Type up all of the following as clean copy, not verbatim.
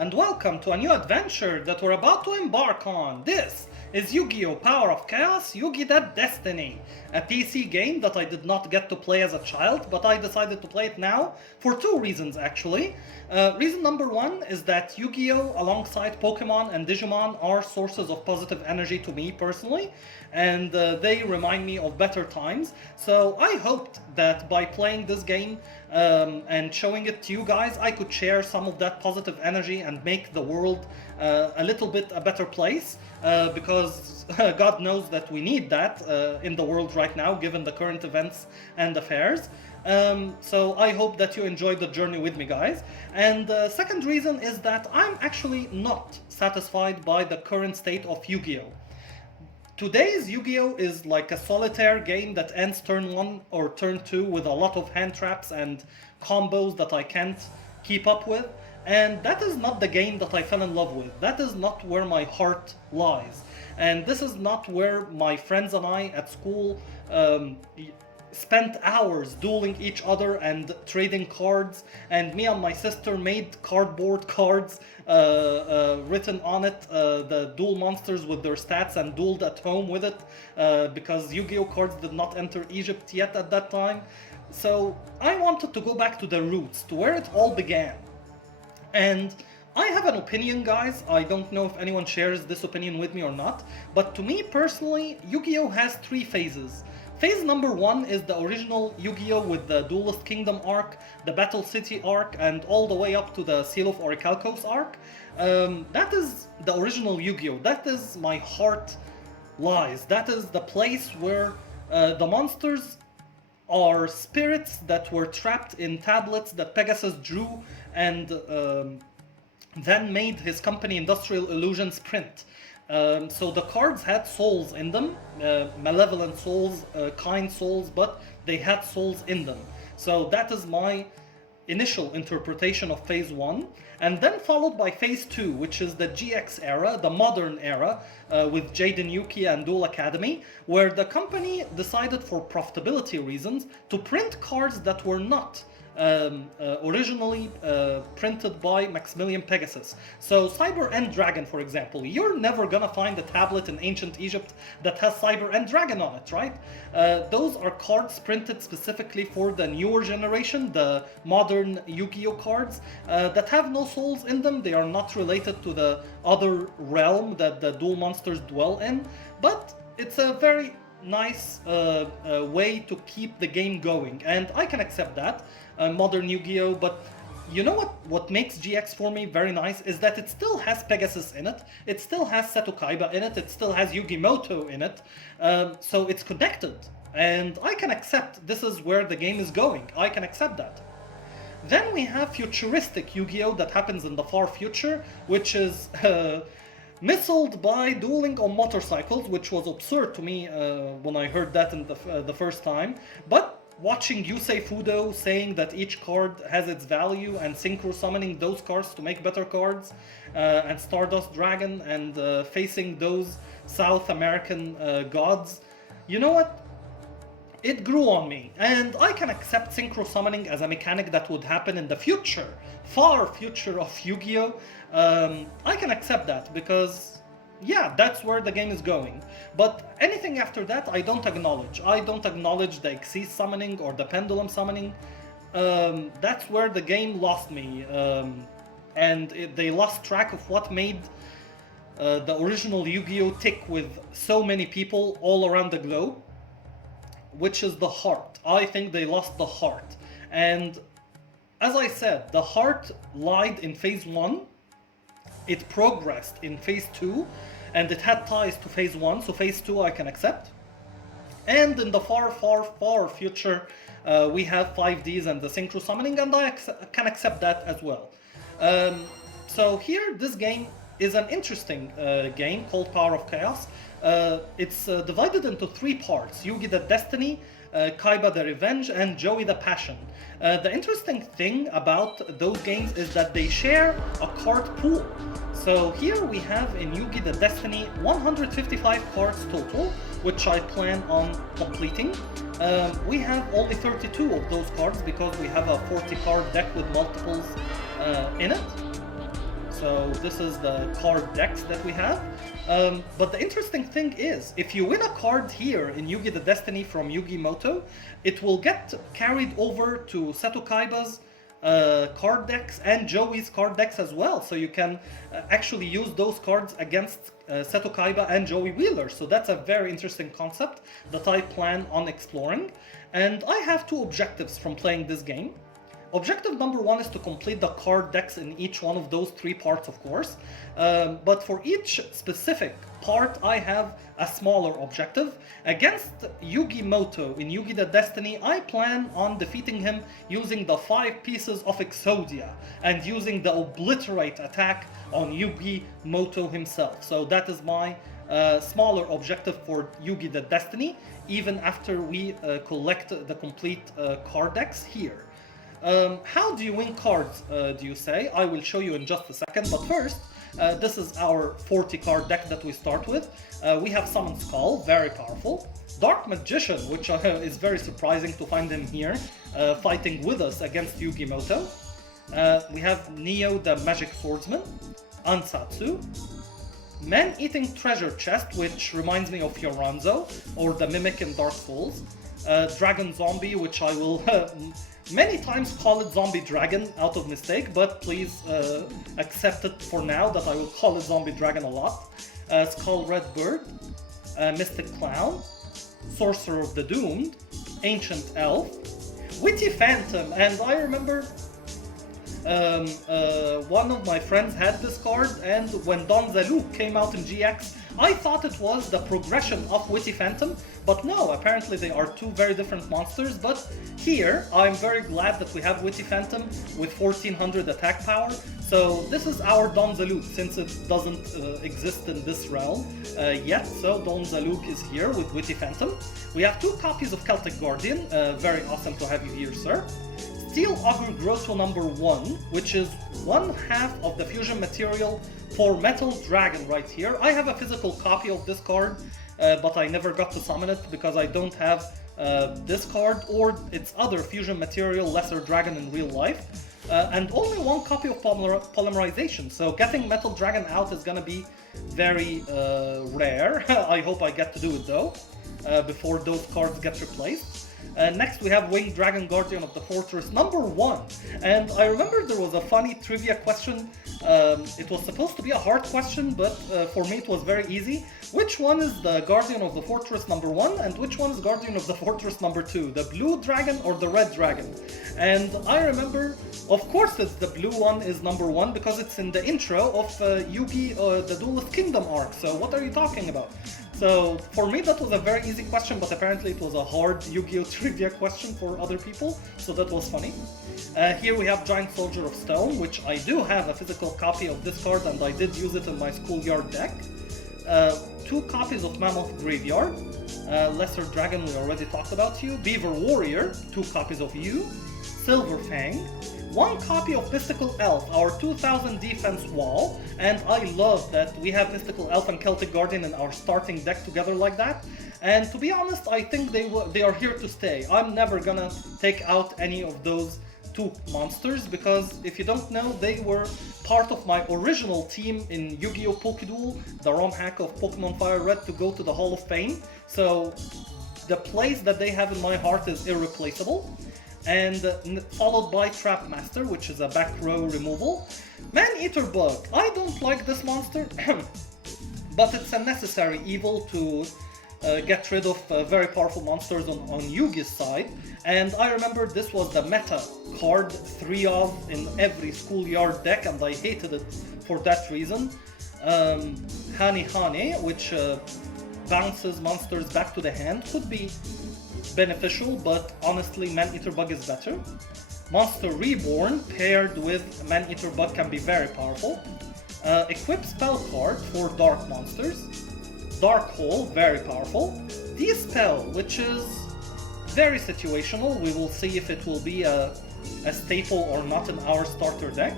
and welcome to a new adventure that we're about to embark on. This is Yu-Gi-Oh! Power of Chaos, Yugi the Destiny, a PC game that I did not get to play as a child, but I decided to play it now for two reasons actually. Reason number one is that Yu-Gi-Oh! Alongside Pokemon and Digimon are sources of positive energy to me personally, and they remind me of better times. So I hoped that by playing this game and showing it to you guys, I could share some of that positive energy and make the world a little bit a better place, because God knows that we need that in the world right now, given the current events and affairs. So I hope that you enjoyed the journey with me, guys. And the second reason is that I'm actually not satisfied by the current state of Yu-Gi-Oh! Today's Yu-Gi-Oh! Is like a solitaire game that ends turn 1 or turn 2 with a lot of hand traps and combos that I can't keep up with. And that is not the game that I fell in love with. That is not where my heart lies. And this is not where my friends and I at school spent hours dueling each other and trading cards, and me and my sister made cardboard cards written on it, the duel monsters with their stats, and dueled at home with it, because Yu-Gi-Oh! Cards did not enter Egypt yet at that time. So I wanted to go back to the roots, to where it all began. And I have an opinion, guys. I don't know if anyone shares this opinion with me or not, but to me personally, Yu-Gi-Oh! Has three phases. Phase number 1 is the original Yu-Gi-Oh! With the Duelist Kingdom arc, the Battle City arc, and all the way up to the Seal of Orichalcos arc. That is the original Yu-Gi-Oh! That is my heart lies. That is the place where the monsters are spirits that were trapped in tablets that Pegasus drew and then made his company Industrial Illusions print. So the cards had souls in them, malevolent souls, kind souls, but they had souls in them. So that is my initial interpretation of Phase 1, and then followed by Phase 2, which is the GX era, the modern era, with Jaden Yuki and Duel Academy, where the company decided for profitability reasons to print cards that were not originally printed by Maximilian Pegasus. So Cyber End Dragon, for example, you're never gonna find a tablet in ancient Egypt that has Cyber End Dragon on it, right? Those are cards printed specifically for the newer generation, the modern Yu-Gi-Oh! Cards that have no souls in them. They are not related to the other realm that the duel monsters dwell in, but it's a very nice way to keep the game going, and I can accept that. Modern Yu-Gi-Oh! But you know what makes GX for me very nice is that it still has Pegasus in it, it still has Seto Kaiba in it still has Yugimoto in it, so it's connected, and I can accept this is where the game is going. I can accept that. Then we have futuristic Yu-Gi-Oh! That happens in the far future, which is missiled by dueling on motorcycles, which was absurd to me when I heard that in the first time. But watching Yusei Fudo saying that each card has its value and synchro summoning those cards to make better cards, and Stardust Dragon, and facing those South American gods, you know what? It grew on me, and I can accept synchro summoning as a mechanic that would happen in the future, far future of Yu-Gi-Oh! I can accept that because, yeah, that's where the game is going. But anything after that, I don't acknowledge. I don't acknowledge the Xyz summoning or the Pendulum summoning. That's where the game lost me, and they lost track of what made the original Yu-Gi-Oh! Tick with so many people all around the globe, which is the heart. I think they lost the heart. And as I said, the heart lied in Phase 1, it progressed in Phase 2, and it had ties to Phase 1, so Phase 2 I can accept. And in the far, far, far future, we have 5Ds and the synchro summoning, and I can accept that as well. So here, this game is an interesting game called Power of Chaos. It's divided into three parts: Yugi the Destiny, Kaiba the Revenge, and Joey the Passion. The interesting thing about those games is that they share a card pool. So here we have in Yugi the Destiny 155 cards total, which I plan on completing. We have only 32 of those cards because we have a 40 card deck with multiples in it. So this is the card decks that we have. But the interesting thing is, if you win a card here in Yugi the Destiny from Yugi Moto, it will get carried over to Seto Kaiba's card decks and Joey's card decks as well. So you can actually use those cards against Seto Kaiba and Joey Wheeler. So that's a very interesting concept that I plan on exploring. And I have two objectives from playing this game. Objective number one is to complete the card decks in each one of those three parts, of course. But for each specific part, I have a smaller objective. Against Yugi Moto in Yugi the Destiny, I plan on defeating him using the 5 pieces of Exodia and using the Obliterate attack on Yugi Moto himself. So that is my smaller objective for Yugi the Destiny, even after we collect the complete card decks here. How do you win cards, do you say? I will show you in just a second, but first, this is our 40 card deck that we start with. We have Summon Skull, very powerful. Dark Magician, which is very surprising to find him here, fighting with us against Yugi Moto. We have Neo the Magic Swordsman, Ansatsu, Man-Eating Treasure Chest, which reminds me of Yoranzo, or the Mimic in Dark Souls. Dragon Zombie, which I will many times call it Zombie Dragon out of mistake, but please accept it for now that I will call it Zombie Dragon a lot. Skull Red Bird, Mystic Clown, Sorcerer of the Doomed, Ancient Elf, Witty Phantom, and I remember one of my friends had this card, and when Don Zaluk came out in GX, I thought it was the progression of Witty Phantom, but no, apparently they are two very different monsters. But here, I'm very glad that we have Witty Phantom with 1400 attack power. So this is our Don Zaluk, since it doesn't exist in this realm yet. So Don Zaluk is here with Witty Phantom. We have 2 copies of Celtic Guardian, very awesome to have you here, sir. Steel Augur Grotto number 1, which is 1/2 of the fusion material for Metal Dragon right here. I have a physical copy of this card, but I never got to summon it because I don't have this card or its other fusion material, Lesser Dragon in real life. And only 1 copy of Polymerization, so getting Metal Dragon out is gonna be very rare. I hope I get to do it though, before those cards get replaced. Next we have Winged Dragon Guardian of the Fortress number 1, and I remember there was a funny trivia question. It was supposed to be a hard question, but for me it was very easy. Which one is the Guardian of the Fortress number 1 and which one is Guardian of the Fortress number 2? The blue dragon or the red dragon? And I remember, of course it's the blue one is number 1 because it's in the intro of Yugi the Duelist Kingdom arc, so what are you talking about? So for me that was a very easy question, but apparently it was a hard Yu-Gi-Oh! Trivia question for other people, so that was funny. Here we have Giant Soldier of Stone, which I do have a physical copy of this card and I did use it in my Schoolyard deck. 2 copies of Mammoth Graveyard, Lesser Dragon we already talked about you, Beaver Warrior, 2 copies of you, Silver Fang, 1 copy of Mystical Elf, our 2000 defense wall, and I love that we have Mystical Elf and Celtic Guardian in our starting deck together like that. And to be honest, I think they are here to stay. I'm never gonna take out any of those 2 monsters, because if you don't know, they were part of my original team in Yu-Gi-Oh! Pokéduel, the ROM hack of Pokemon Fire Red, to go to the Hall of Fame. So the place that they have in my heart is irreplaceable. And followed by Trap Master, which is a back row removal. Man-Eater Bug. I don't like this monster, but it's a necessary evil to get rid of very powerful monsters on Yugi's side. And I remember this was the meta card, 3 of in every Schoolyard deck, and I hated it for that reason. Hani Hane, which bounces monsters back to the hand, could be beneficial, but honestly Man-Eater Bug is better. Monster Reborn paired with Man-Eater Bug can be very powerful. Equip spell card for dark monsters. Dark Hole, very powerful. D-Spell, which is very situational. We will see if it will be a staple or not in our starter deck.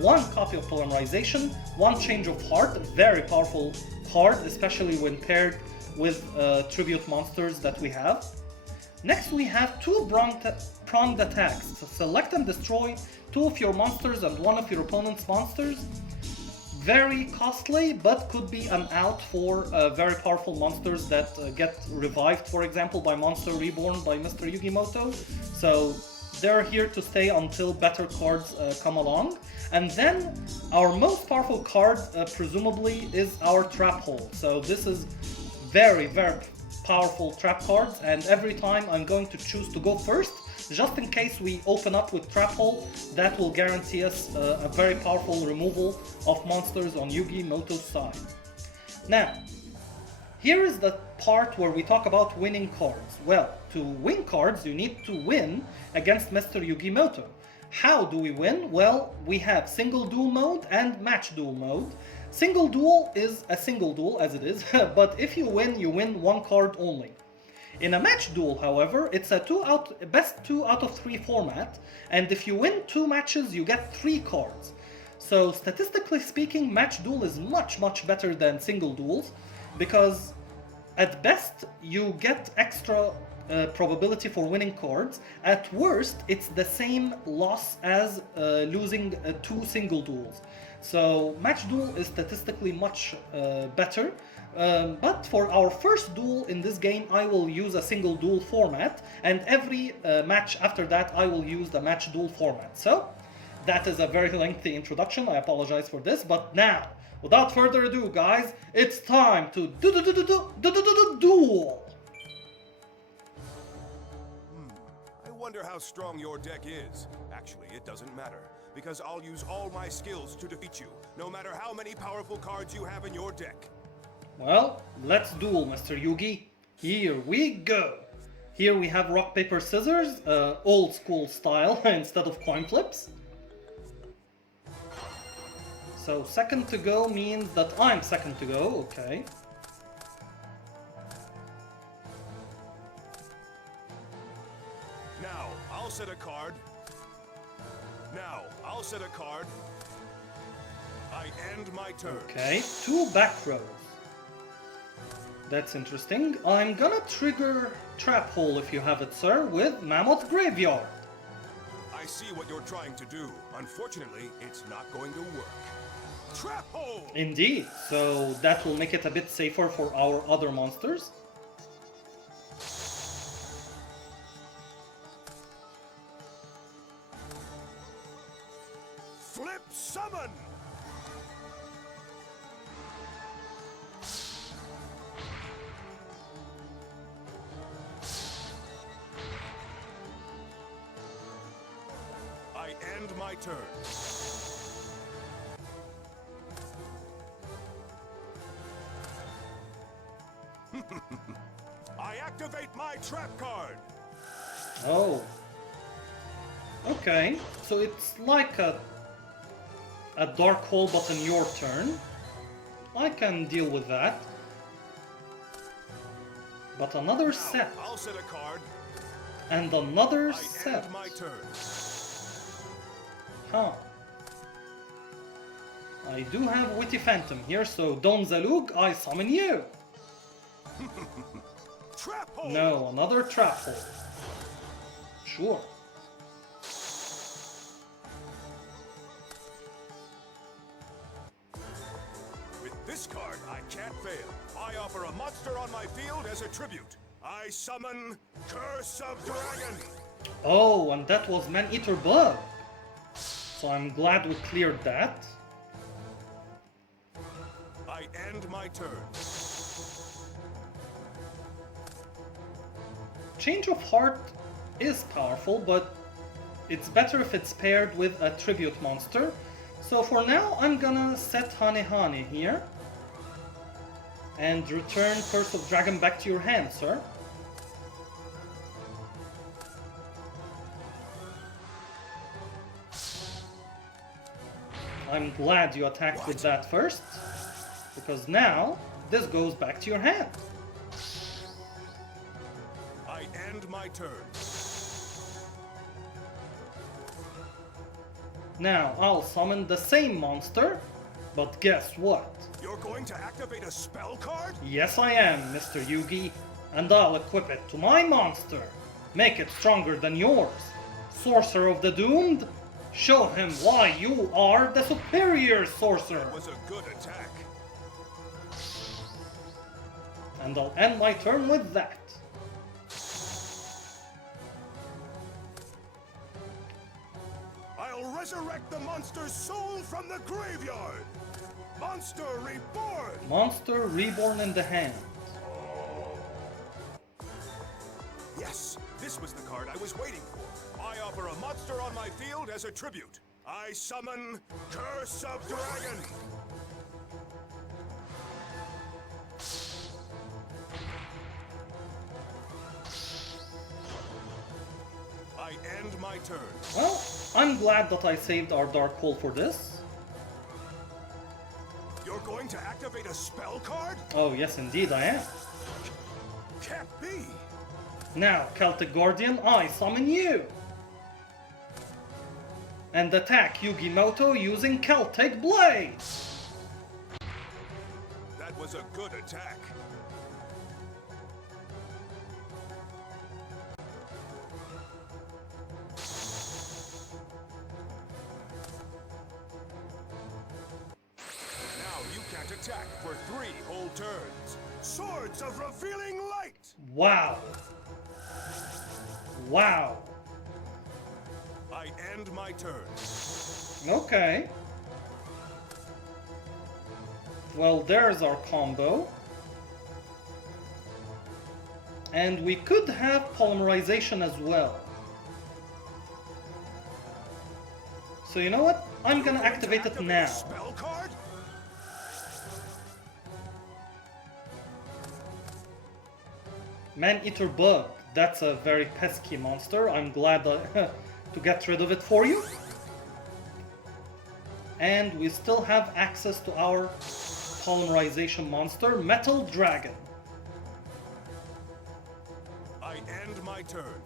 1 copy of Polymerization, 1 Change of Heart, very powerful card, especially when paired with tribute monsters that we have. Next we have 2 pronged attacks. So select and destroy 2 of your monsters and 1 of your opponent's monsters. very costly, but could be an out for very powerful monsters that get revived, for example, by Monster Reborn by Mr. Yugimoto. So they're here to stay until better cards come along. And then our most powerful card, presumably, is our Trap Hole. So this is very, very powerful trap cards, and every time I'm going to choose to go first, just in case we open up with Trap Hole. That will guarantee us a very powerful removal of monsters on Yugimoto's side. Now, here is the part where we talk about winning cards. Well, to win cards, you need to win against Mr. Yugimoto. How do we win? Well, we have single duel mode and match duel mode. Single duel is a single duel, as it is, but if you win one card only. In a match duel, however, it's a best 2 out of 3 format, and if you win 2 matches, you get 3 cards. So statistically speaking, match duel is much better than single duels, because at best you get extra probability for winning cards. At worst, it's the same loss as losing 2 single duels. So match duel is statistically much better, but for our first duel in this game I will use a single duel format, and every match after that I will use the match duel format. So that is a very lengthy introduction, I apologize for this, but now, without further ado guys, it's time to duel! I wonder how strong your deck is. Actually, it doesn't matter, because I'll use all my skills to defeat you, no matter how many powerful cards you have in your deck. Well, let's duel, Mr. Yugi. Here we go. Here we have rock, paper, scissors, old school style instead of coin flips. So second to go means that I'm second to go, okay. Now, I'll set a card. Now, I'll set a card. I end my turn. Okay, 2 back rows. That's interesting. I'm gonna trigger Trap Hole if you have it, sir, with Mammoth Graveyard. I see what you're trying to do. Unfortunately, it's not going to work. Trap Hole! Indeed, so that will make it a bit safer for our other monsters. Flip Summon! I end my turn. I activate my trap card. Oh. Okay, so it's like a dark hole but in your turn. I can deal with that. But another set. I'll set a card. And another I set. end my turn. Huh. I do have Witty Phantom here, so Don Zalug, I summon you. Trap hole. No, another trap hole. Sure. With this card, I can't fail. I offer a monster on my field as a tribute. I summon Curse of Dragon. Oh, and that was Man-Eater Bug. So I'm glad we cleared that. I end my turn. Change of Heart is powerful, but it's better if it's paired with a tribute monster. So for now, I'm gonna set Hane here. And return Curse of Dragon back to your hand, sir. I'm glad you attacked with that first, because now this goes back to your hand. I end my turn. Now I'll summon the same monster, but guess what? You're going to activate a spell card? Yes I am, Mr. Yugi, and I'll equip it to my monster. Make it stronger than yours. Sorcerer of the Doomed, Show him why you are the superior sorcerer. That was a good attack. And I'll end my turn with that. I'll resurrect the monster's soul from the graveyard. Monster reborn. Monster reborn in the hand. Yes, this was the card I was waiting for. I offer a monster on my field as a tribute. I summon Curse of Dragon. I end my turn. Well, I'm glad that I saved our Dark Hole for this. You're going to activate a spell card? Oh yes, indeed I am. Can't be. Now, Celtic Guardian, I summon you! And attack YuGiMoto using Celtic Blade! That was a good attack. Now you can't attack for 3 whole turns. Swords of Revealing Light! Wow! Wow! I end my turn. Okay. Well, there's our combo. And we could have polymerization as well. So you know what? I'm gonna activate it now. Spell card? Man-Eater Bug. That's a very pesky monster. I'm glad to get rid of it for you. And we still have access to our polymerization monster, Metal Dragon. I end my turn.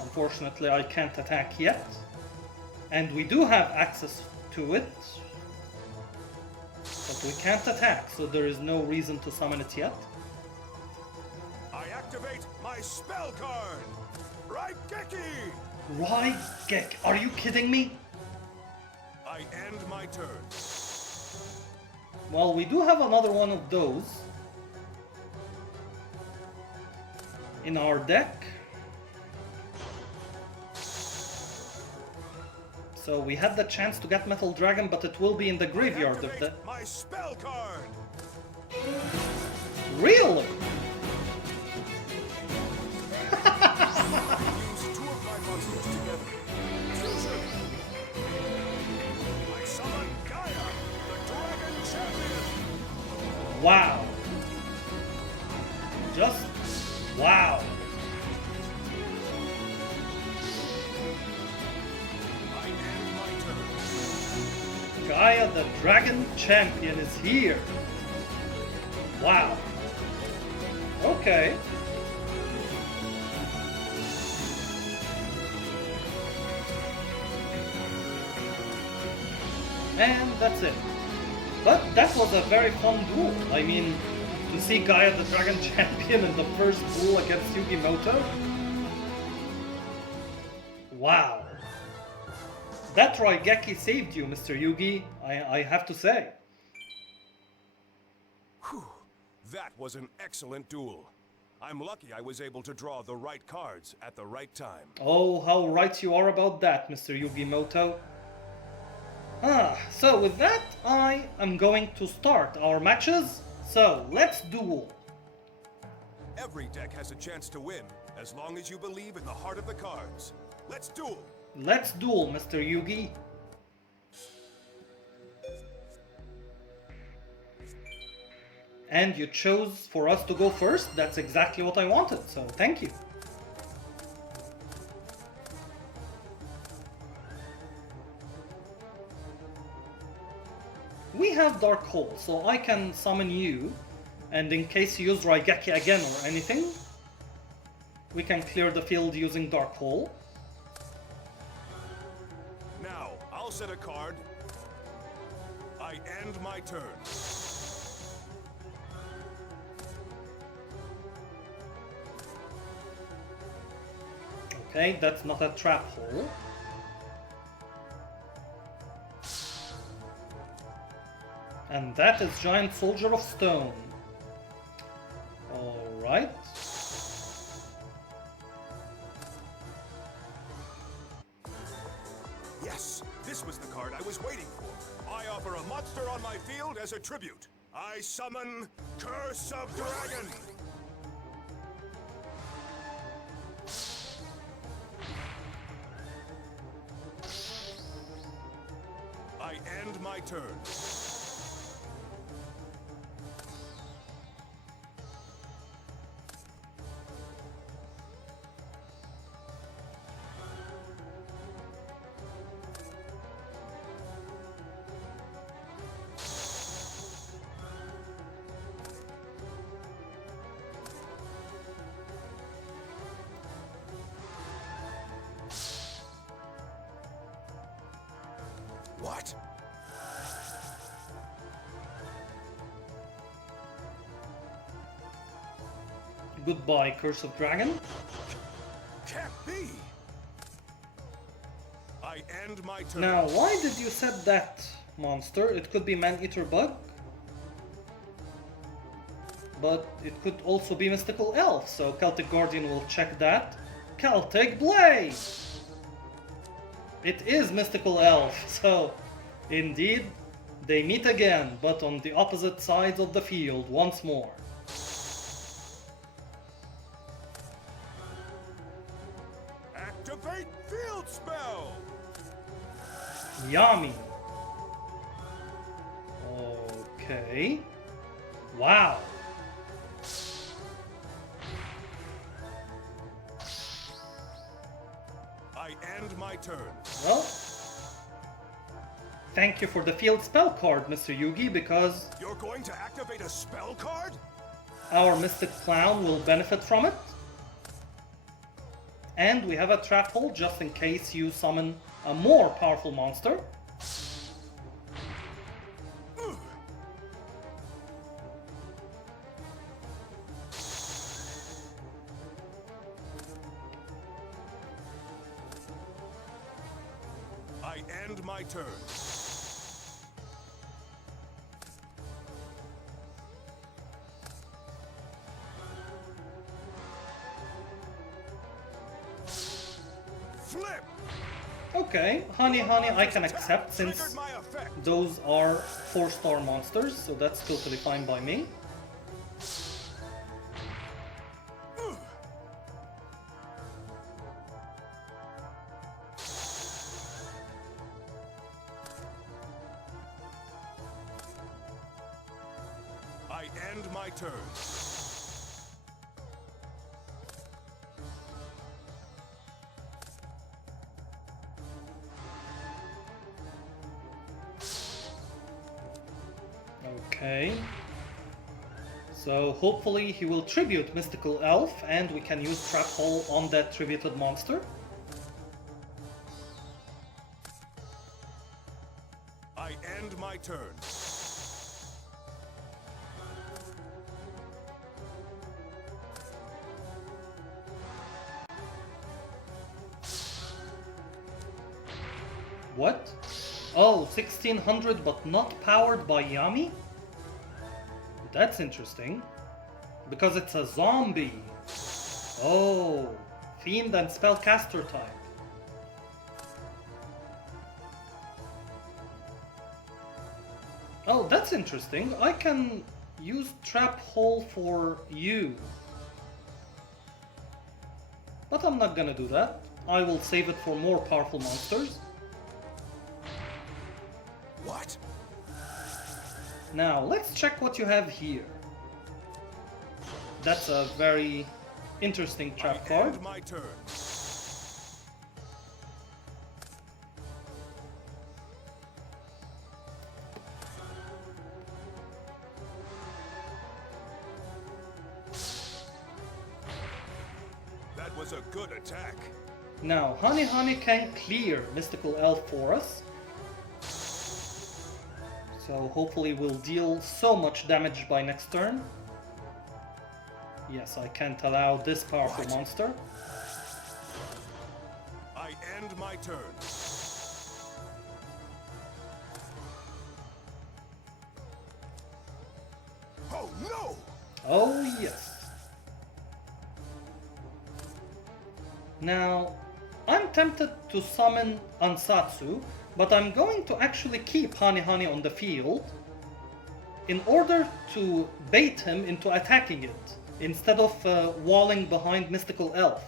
Unfortunately, I can't attack yet. And we do have access to it. But we can't attack, so there is no reason to summon it yet. I activate my spell card. Raigeki! Raigeki, are you kidding me? I end my turn. Well, we do have another one of those in our deck. So we had the chance to get Metal Dragon, but it will be in the graveyard of the... My spell card. Really? Use 2 of my monsters together. Fusion. I summon Gaia, the Dragon Champion. Wow. Just wow. I end my turn. Gaia the Dragon Champion is here. Wow. Okay. And that's it. But that was a very fun duel. I mean, to see Gaia the Dragon Champion in the first duel against YuGiMoto. Wow. That Raigeki saved you, Mr. Yugi, I have to say. Whew. That was an excellent duel. I'm lucky I was able to draw the right cards at the right time. Oh, how right you are about that, Mr. YuGiMoto. So with that, I am going to start our matches. So, let's duel. Every deck has a chance to win, as long as you believe in the heart of the cards. Let's duel! Let's duel, Mr. Yugi. And you chose for us to go first. That's exactly what I wanted, so thank you. We have Dark Hole, so I can summon you, and in case you use Raigeki again or anything, we can clear the field using Dark Hole. Now, I'll set a card. I end my turn. Okay, that's not a trap hole. And that is Giant Soldier of Stone. Alright. Yes, this was the card I was waiting for. I offer a monster on my field as a tribute. I summon Curse of Dragon. I end my turn. What? Goodbye, Curse of Dragon. Can't be. I end my turn. Now, why did you set that monster? It could be Man-Eater Bug. But it could also be Mystical Elf, so Celtic Guardian will check that. Celtic Blade! It is Mystical Elf, so indeed they meet again, but on the opposite sides of the field once more. Activate field spell. Yummy. Okay. Wow. I end my turn. Well, thank you for the field spell card, Mr. Yugi, because You're going to activate a spell card? our Mystic Clown will benefit from it. And we have a trap hole just in case you summon a more powerful monster. I end my turn. Flip! Okay, Honey, I can accept since Triggered my effect. those are 4-star monsters, so that's totally fine by me. I end my turn. Okay. So hopefully he will tribute Mystical Elf and we can use Trap Hole on that tributed monster. I end my turn. What? Oh, 1600 but not powered by Yami? That's interesting. Because it's a zombie. Oh, Fiend and Spellcaster type. Oh, that's interesting. I can use Trap Hole for you. But I'm not gonna do that. I will save it for more powerful monsters. What? Now, let's check what you have here. That's a very interesting trap I card. end my turn. That was a good attack. Now, Honey can clear Mystical Elf for us. So hopefully we'll deal so much damage by next turn. Yes, I can't allow this powerful What? monster. I end my turn. Oh yes. Now, I'm tempted to summon Ansatsu, but I'm going to actually keep Hani Hani on the field in order to bait him into attacking it, instead of walling behind Mystical Elf,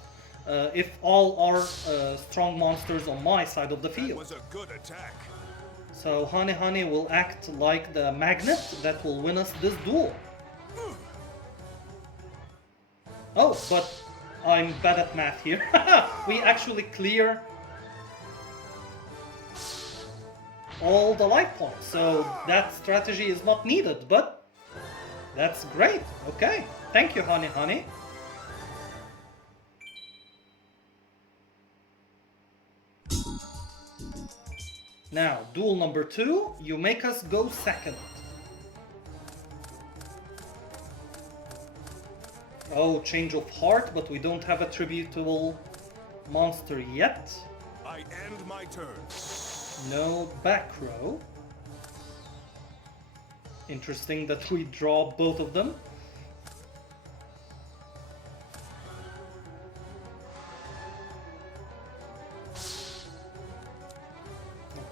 if all are strong monsters on my side of the field. That was a good attack. So Hani Hani will act like the magnet that will win us this duel. Oh, but I'm bad at math here. We actually clear all the life points, so that strategy is not needed, but that's great. Okay, thank you, Hani Hani. Now, duel number 2, you make us go second. Oh, change of heart, but we don't have a tributable monster yet. I end my turn. No back row. Interesting that we draw both of them.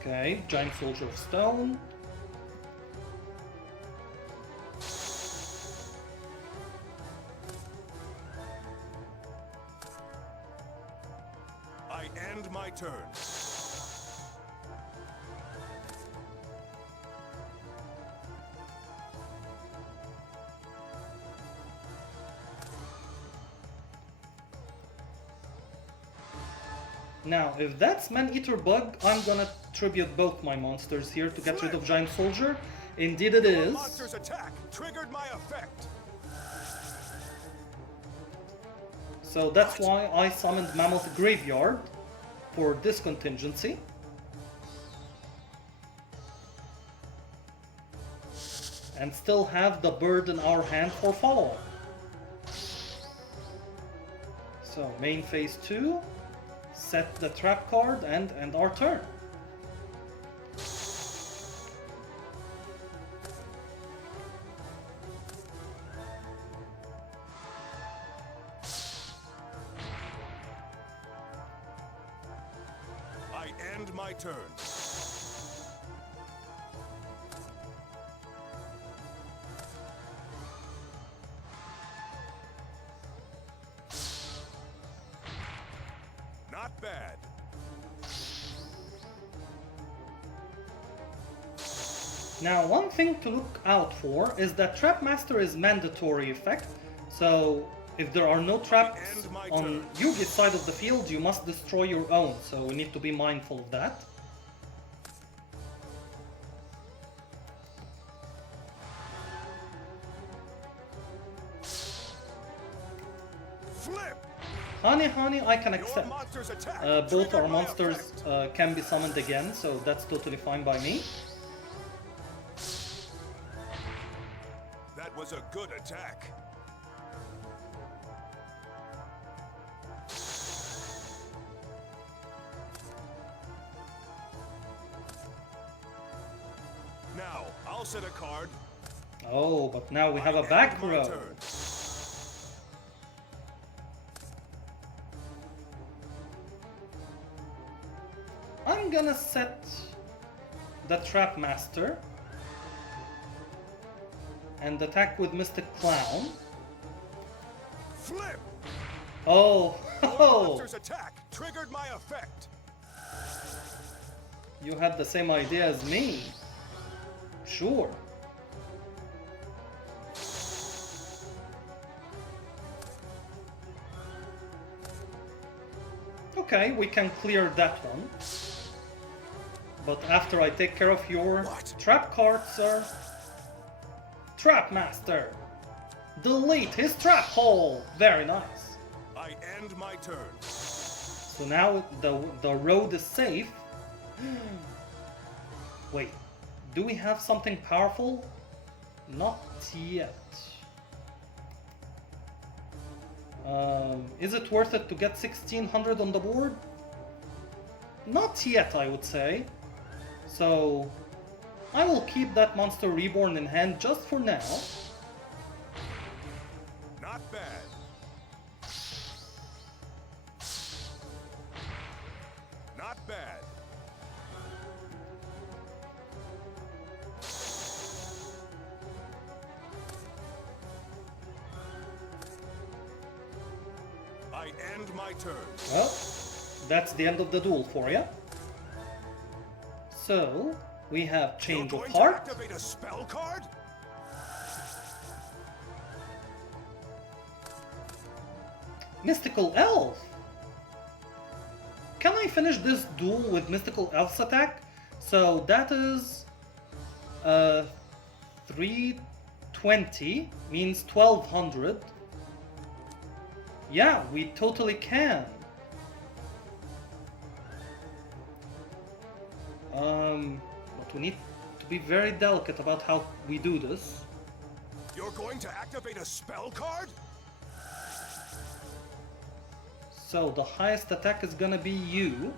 Okay, Giant Soldier of Stone. I end my turn. Now, if that's Man-Eater Bug, I'm gonna tribute both my monsters here to get rid of Giant Soldier. Indeed it Your is. monster's attack triggered my effect. So that's why I summoned Mammoth Graveyard for this contingency. And still have the bird in our hand for follow-up. So main phase 2, set the trap card and end our turn. I end my turn. Not bad. Now, one thing to look out for is that Trap Master is mandatory effect, so if there are no traps on Yugi's side of the field, you must destroy your own, so we need to be mindful of that. Flip. Hani Hani I can Your accept. monster's attack Both triggered our my monsters effect. can be summoned again, so that's totally fine by me. That was a good attack. Now, I'll set a card. Oh, but now we have I a back end my row. turn. I'm gonna set the Trap Master and attack with Mystic Clown. Flip. Oh, Your oh, monster's attack triggered my effect. you had the same idea as me. Sure. Okay, we can clear that one. But after I take care of your trap card, sir. Trap Master! Delete his trap hole! Very nice. I end my turn. So now the road is safe. Wait, do we have something powerful? Not yet. Is it worth it to get 1600 on the board? Not yet, I would say. So I will keep that monster reborn in hand just for now. I end my turn. Well, that's the end of the duel for you. So, we have Change You're of going Heart. to activate a spell card? Mystical Elf! Can I finish this duel with Mystical Elf's attack? So that is 320, means 1200. Yeah, we totally can. But we need to be very delicate about how we do this. You're going to activate a spell card? So the highest attack is gonna be you.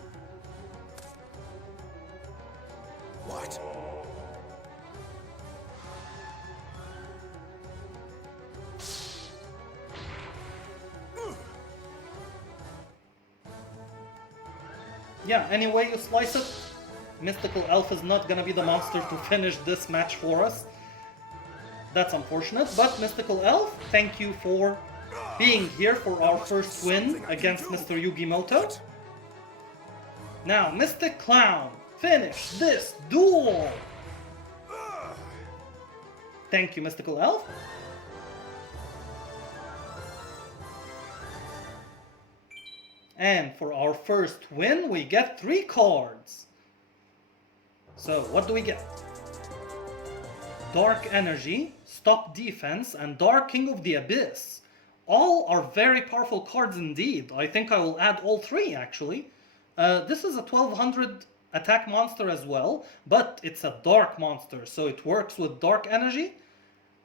What? Yeah, any way you slice it, Mystical Elf is not gonna be the monster to finish this match for us. That's unfortunate, but Mystical Elf, thank you for being here for our first win against Mr. YuGiMoto. Now, Mystic Clown, finish this duel! Thank you, Mystical Elf. And for our first win, we get 3 cards. So, what do we get? Dark Energy, Stop Defense, and Dark King of the Abyss. All are very powerful cards indeed. I think I will add all 3 actually. This is a 1200 attack monster as well, but it's a dark monster, so it works with Dark Energy,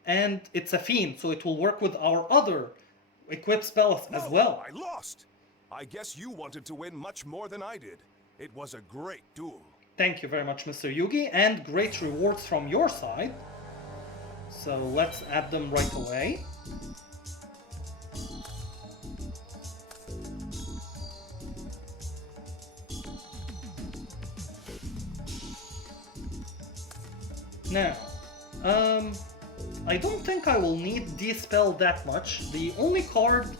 and it's a fiend, so it will work with our other equipped spells as well. I lost. I guess you wanted to win much more than I did. It was a great duel. Thank you very much, Mr. Yugi, and great rewards from your side. So let's add them right away. Now, I don't think I will need Dispel that much. The only card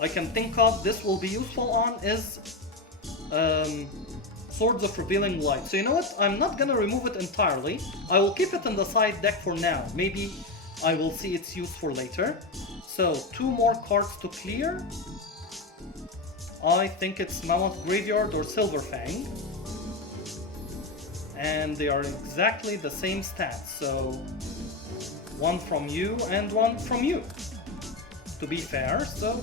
I can think of this will be useful on is Swords of Revealing Light. So you know what? I'm not gonna remove it entirely. I will keep it in the side deck for now. Maybe I will see its use for later. So 2 more cards to clear. I think it's Mammoth Graveyard or Silver Fang. And they are exactly the same stats. So 1 from you and 1 from you, to be fair. So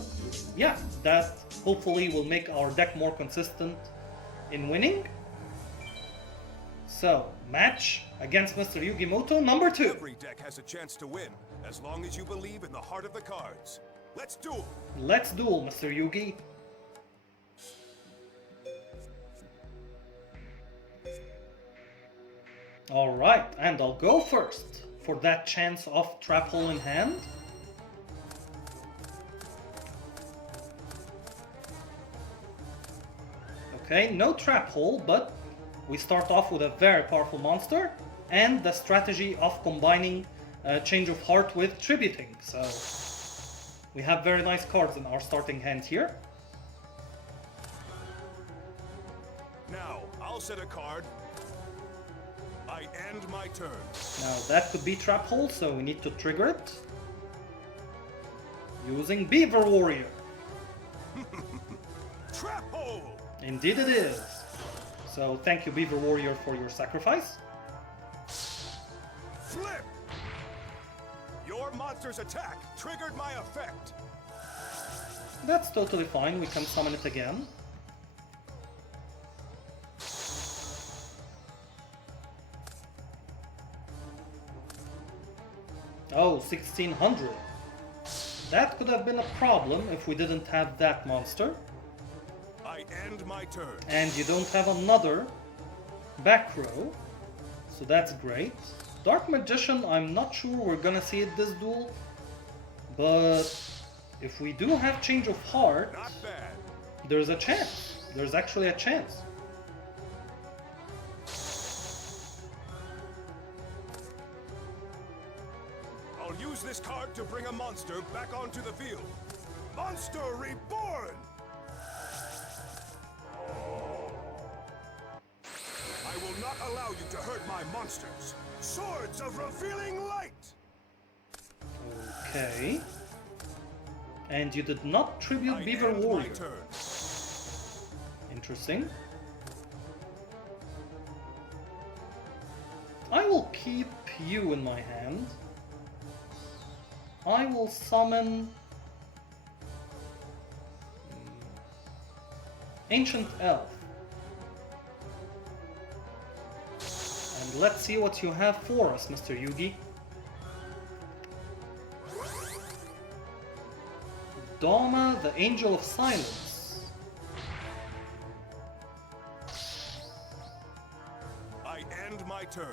yeah, that hopefully will make our deck more consistent in winning. So, match against Mr. YuGiMoto number 2. Every deck has a chance to win, as long as you believe in the heart of the cards. Let's duel! Let's duel, Mr. Yugi. Alright, and I'll go first for that chance of Trap Hole in hand. Okay, no Trap Hole, but we start off with a very powerful monster and the strategy of combining Change of Heart with Tributing. So we have very nice cards in our starting hand here. Now, I'll set a card. I end my turn. Now that could be Trap Hole, so we need to trigger it using Beaver Warrior. Trap hole! Indeed it is. So thank you, Beaver Warrior, for your sacrifice. Flip! Your monster's attack triggered my effect. That's totally fine, we can summon it again. Oh, 1600. That could have been a problem if we didn't have that monster. I end my turn. And you don't have another back row, so that's great. Dark Magician, I'm not sure we're gonna see it this duel, but if we do have Change of Heart, Not bad. there's a chance. There's actually a chance. I'll use this card to bring a monster back onto the field. Monster Reborn! allow you to hurt my monsters. Swords of revealing light! Okay. And you did not tribute I Beaver end my Warrior. turn. Interesting. I will keep you in my hand. I will summon Ancient Elf. And let's see what you have for us, Mr. Yugi. Doma, the Angel of Silence. I end my turn.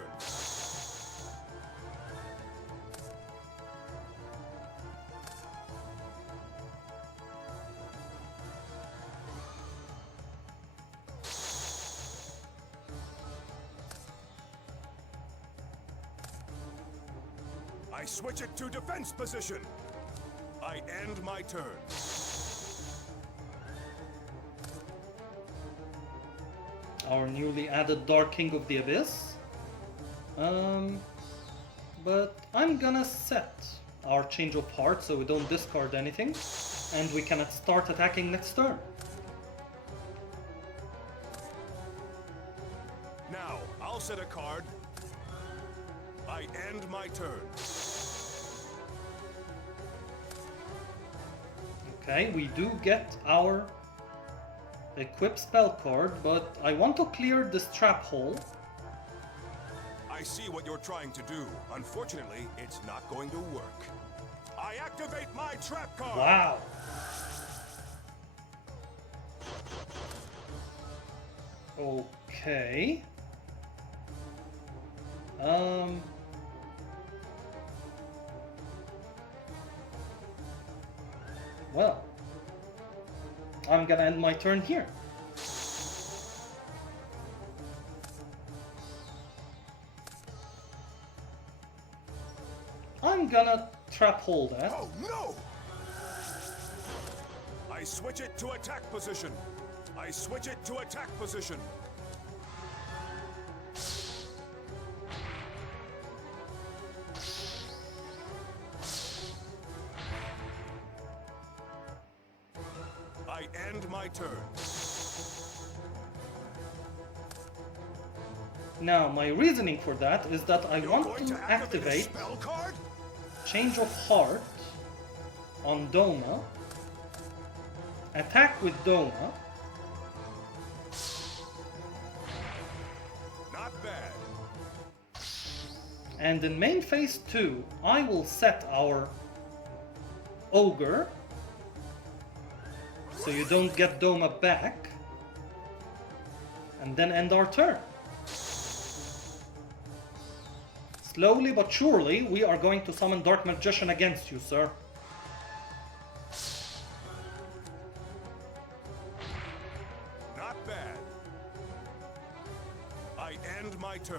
I switch it to defense position. I end my turn. Our newly added Dark King of the Abyss. But I'm gonna set our Change of Heart so we don't discard anything, and we can start attacking next turn. Now, I'll set a card. I end my turn. Okay, we do get our equip spell card, but I want to clear this trap hole. I see what you're trying to do. Unfortunately, it's not going to work. I activate my trap card! Wow. Okay. Well, I'm gonna end my turn here. I'm gonna trap hole that. Oh no! I switch it to attack position. I switch it to attack position. I end my turn. Now, my reasoning for that is that I You're want going to to activate a activate spell card? Change of Heart on Doma, attack with Doma, Not bad. and in main phase 2, I will set our Ogre, so you don't get Doma back, and then end our turn. Slowly but surely, we are going to summon Dark Magician against you, sir. Not bad. I end my turn.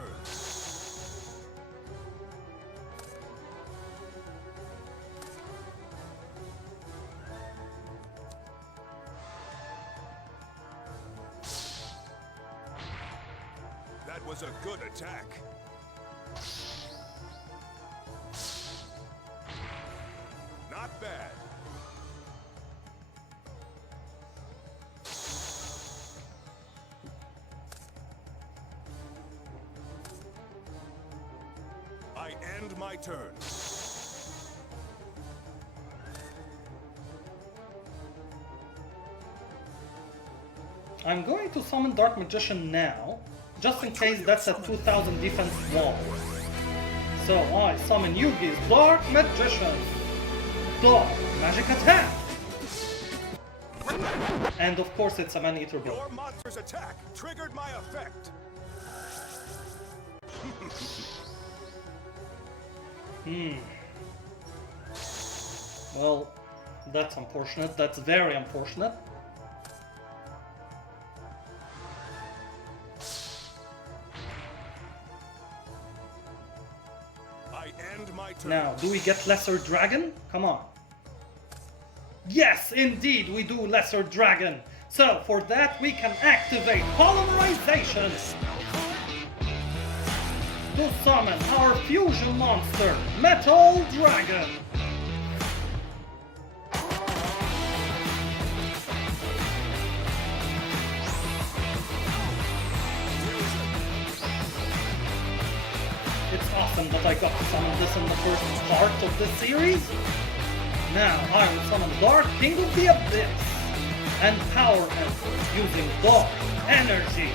That was a good attack. Not bad. I end my turn. I'm going to summon Dark Magician now, just in case that's a 2000 defense wall. So I summon Yugi's Dark Magician. Dark Magic Attack! And of course it's a Man-Eater Blow. Your monster's attack triggered my effect. Well, that's unfortunate. That's very unfortunate. I end my turn. Now, do we get Lesser Dragon? Come on. Yes, indeed, we do Lesser Dragon. So, for that, we can activate Polymerization. to summon our fusion monster, Metal Dragon. It's awesome that I got to summon this in the first part of this series. Now I will summon Dark King of the Abyss and power him using Dark Energy.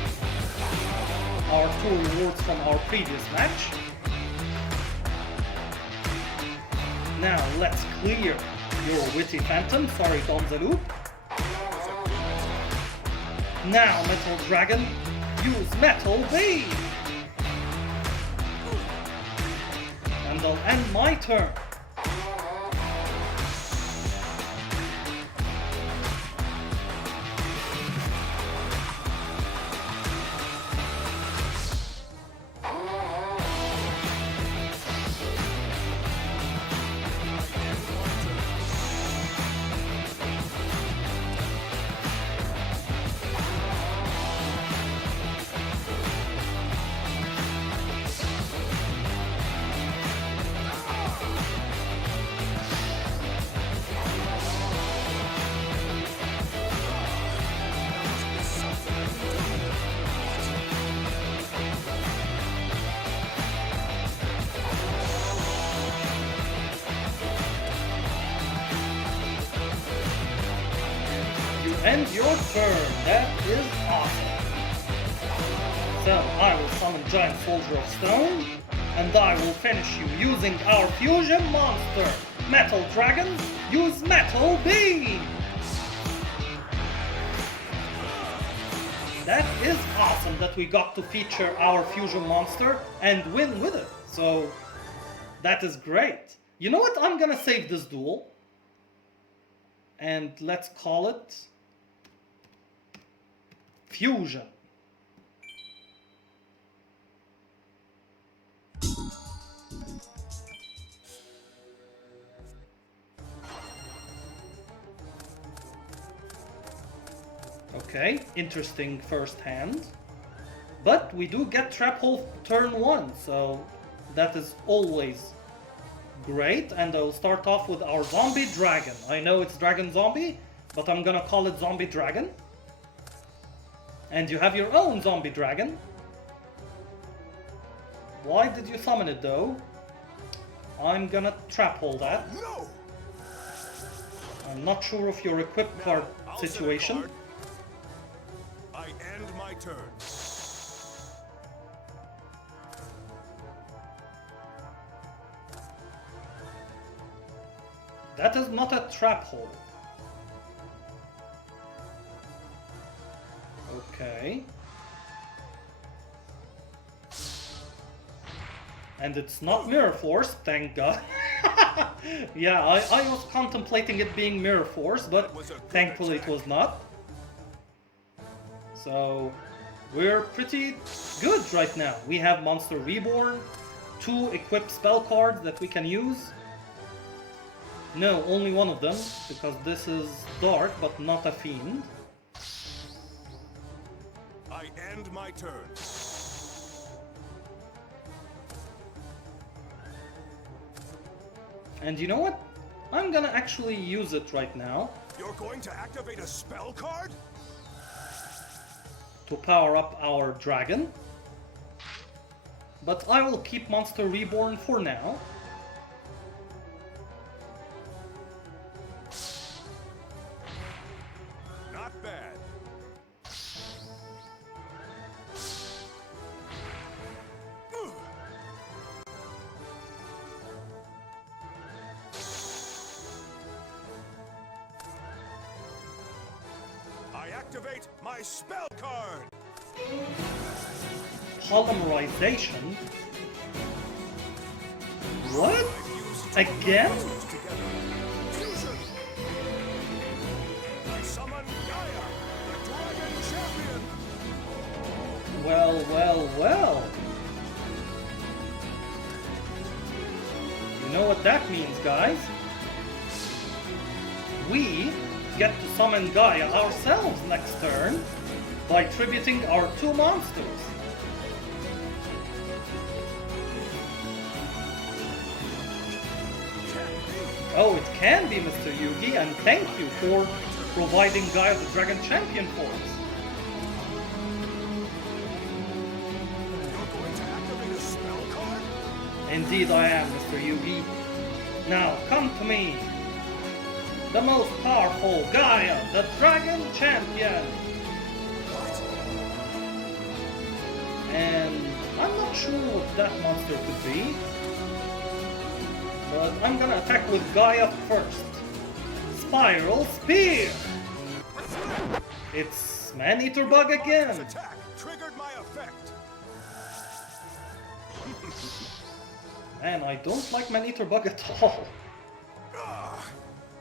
Our 2 rewards from our previous match. Now let's clear your Witty Phantom, sorry Tom the Loop. Now Metal Dragon, use Metal Beam. And I'll end my turn. End your turn. That is awesome. So I will summon Giant Soldier of Stone, and I will finish you using our fusion monster, Metal Dragon. Use Metal Beam. That is awesome that we got to feature our fusion monster and win with it. So that is great. You know what? I'm gonna save this duel. And let's call it Fusion. Okay, interesting first hand. But we do get Trap Hole turn 1, so that is always great. And I'll start off with our Zombie Dragon. I know it's Dragon Zombie, but I'm gonna call it Zombie Dragon. And you have your own Zombie Dragon. Why did you summon it though? I'm gonna Trap Hole that. No! I'm not sure of your equip card situation. I end my turn. That is not a Trap Hole. Okay. And it's not Mirror Force, thank God. Yeah, I was contemplating it being Mirror Force, but thankfully it was not. So we're pretty good right now. We have Monster Reborn, 2 equipped spell cards that we can use. No, only one of them, because this is Dark, but not a Fiend. I end my turn. And you know what? I'm gonna actually use it right now. You're going to activate a spell card? To power up our dragon. But I will keep Monster Reborn for now. Not bad. I activate my spell card. Polymerization? What? Again? Fusion. I summon Gaia, the Dragon Champion. Well, well, well. You know what that means, guys? We get to summon Gaia ourselves next turn by tributing our 2 monsters. Oh, it can be Mr. Yugi, and thank you for providing Gaia the Dragon Champion for us. You're going to activate a spell card? Indeed I am, Mr. Yugi. Now, come to me. The most powerful Gaia, the Dragon Champion. What? And I'm not sure what that monster could be. But I'm gonna attack with Gaia first. Spiral Spear! It's Man-Eater Bug again! This attack triggered my effect. Man, I don't like Man-Eater Bug at all.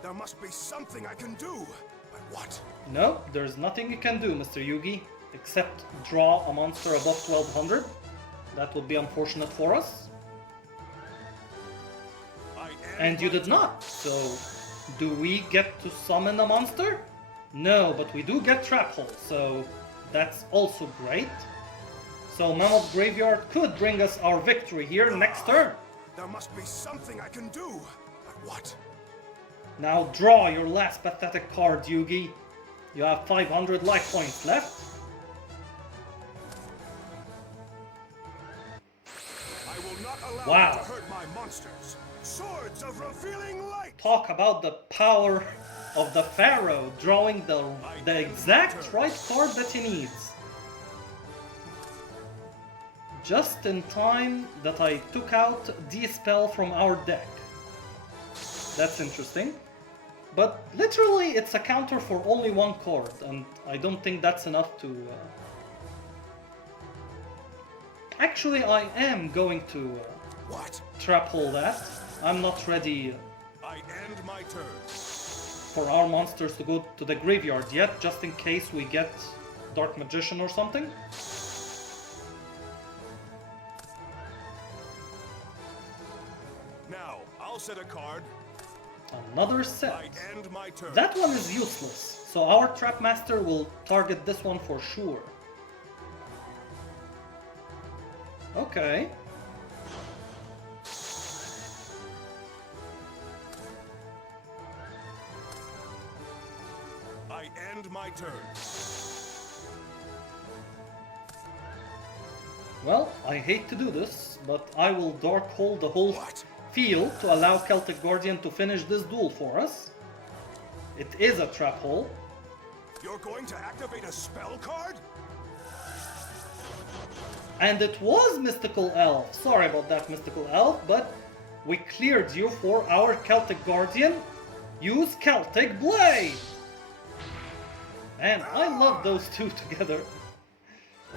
There must be something I can do. But what? No, there's nothing you can do, Mr. Yugi, except draw a monster above 1200. That would be unfortunate for us. And you did not, so do we get to summon a monster? No, but we do get Trap Hole, so that's also great. So Mammoth Graveyard could bring us our victory here next turn. There must be something I can do. But what? Now draw your last pathetic card, Yugi. You have 500 life points left. I will not allow Wow. you to hurt my monsters. Swords of revealing light. Talk about the power of the Pharaoh drawing the exact right card that he needs. Just in time that I took out D-Spell from our deck. That's interesting. But literally it's a counter for only one card, and I don't think that's enough to... Actually, I am going to What? Trap Hole that. I'm not ready I end my turn. for our monsters to go to the graveyard yet, just in case we get Dark Magician or something. Now, I'll set a card. Another set. I end my turn. That one is useless, so our Trap Master will target this one for sure. Okay. I end my turn. Well, I hate to do this, but I will Dark Hole the whole What? field to allow Celtic Guardian to finish this duel for us. It is a Trap Hole. You're going to activate a spell card? And it was Mystical Elf. Sorry about that, Mystical Elf, but we cleared you for our Celtic Guardian. Use Celtic Blade! And I love those two together.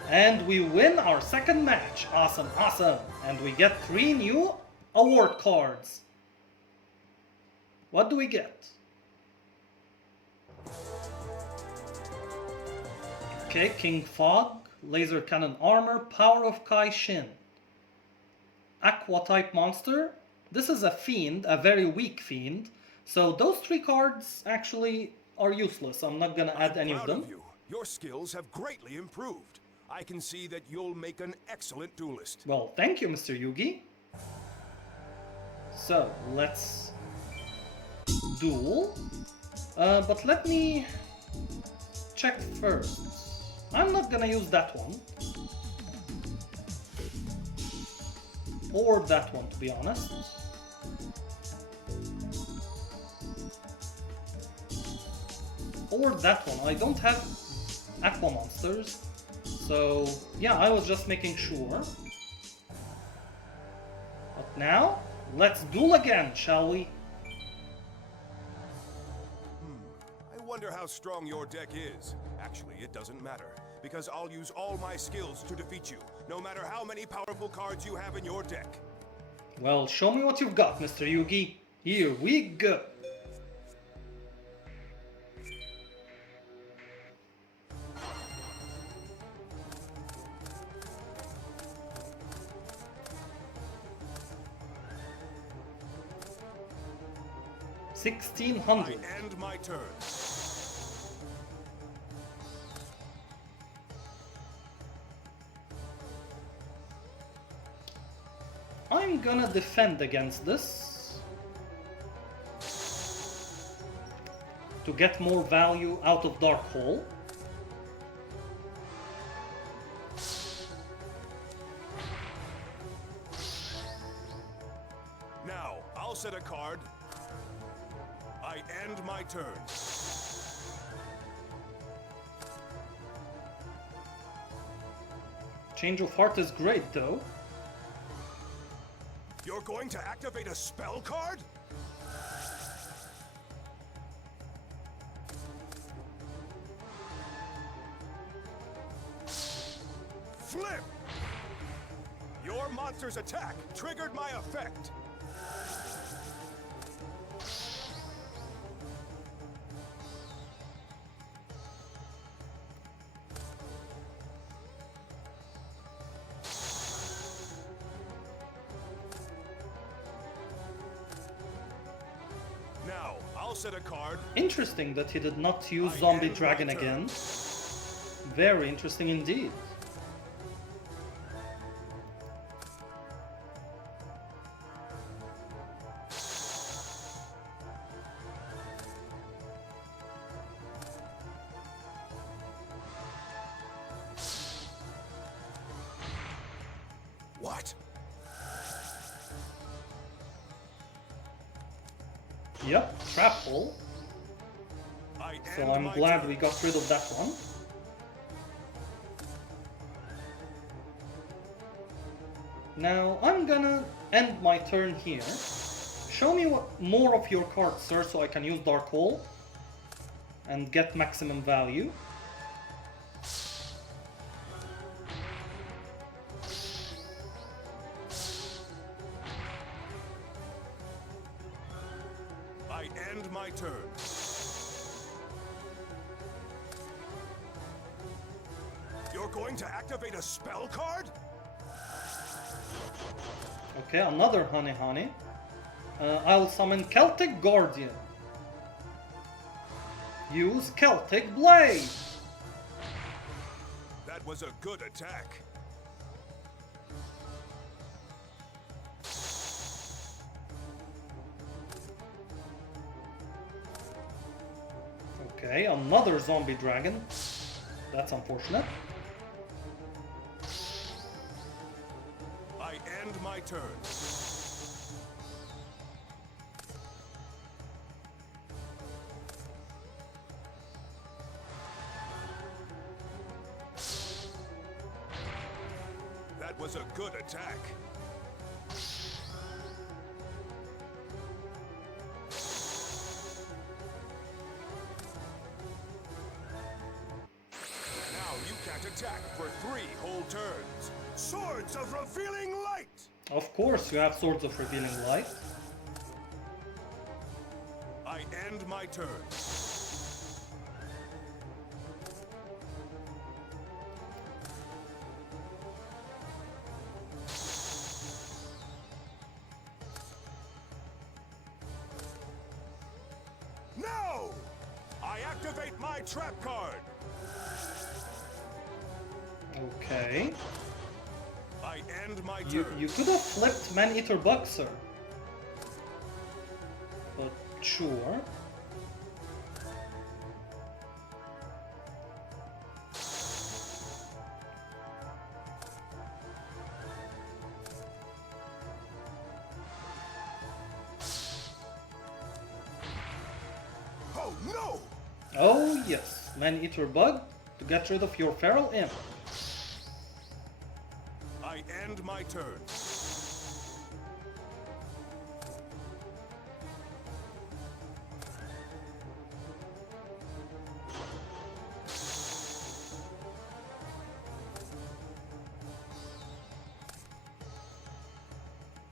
And we win our second match. Awesome, awesome. And we get 3 new award cards. What do we get? Okay, King Fog, Laser Cannon Armor, Power of Kai Shin. Aqua type monster. This is a fiend, a very weak fiend. So those 3 cards actually are useless. I'm not gonna add any of Proud them. you. Your skills have greatly improved. I can see that you'll make an excellent duelist. Well, thank you, Mr. Yugi. So, let's duel. But let me check first. I'm not gonna use that one. Or that one, to be honest. Or that one. I don't have aqua monsters. So, yeah, I was just making sure. But now, let's duel again, shall we? I wonder how strong your deck is. Actually, it doesn't matter, because I'll use all my skills to defeat you, no matter how many powerful cards you have in your deck. Well, show me what you've got, Mr. Yugi. Here we go. I 1600. end my turn. I'm gonna defend against this. to get more value out of Dark Hole. Now, I'll set a card. I end my turn. Change of Heart is great though. You're going to activate a spell card? Flip! Your monster's attack triggered my effect. Now, I'll set a card. Interesting that he did not use Zombie end my Dragon turn. again. Very interesting indeed. What? Yep, Trap Hole. I So end I'm my glad turn. we got rid of that one. Now I'm gonna end my turn here. Show me more of your cards, sir, so I can use Dark Hole and get maximum value. I end my turn. You're going to activate a spell card? Okay, another Honey. I'll summon Celtic Guardian. Use Celtic Blade. That was a good attack. Okay, another Zombie Dragon. That's unfortunate. I end my turn. That was a good attack. Now you can't attack for 3 whole turns. Swords of Revealing Light! Of course, you have Swords of Revealing Light. I end my turn. No! I activate my trap card. Okay. I end my turn. You could have flipped Man-Eater Bug, sir. But sure. Oh no! Oh yes, Man-Eater Bug to get rid of your Feral Imp. I end my turn.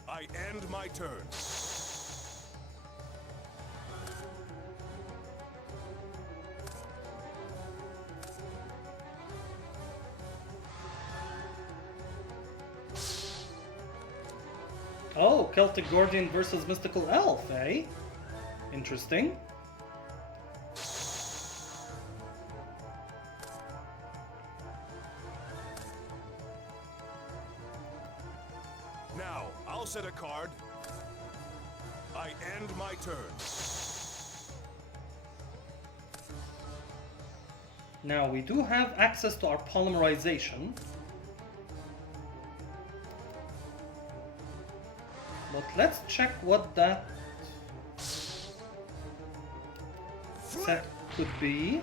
I end my turn. Oh, Celtic Guardian versus Mystical Elf, eh? Interesting. Now, I'll set a card. I end my turn. Now we do have access to our polymerization. But let's check what that set could be.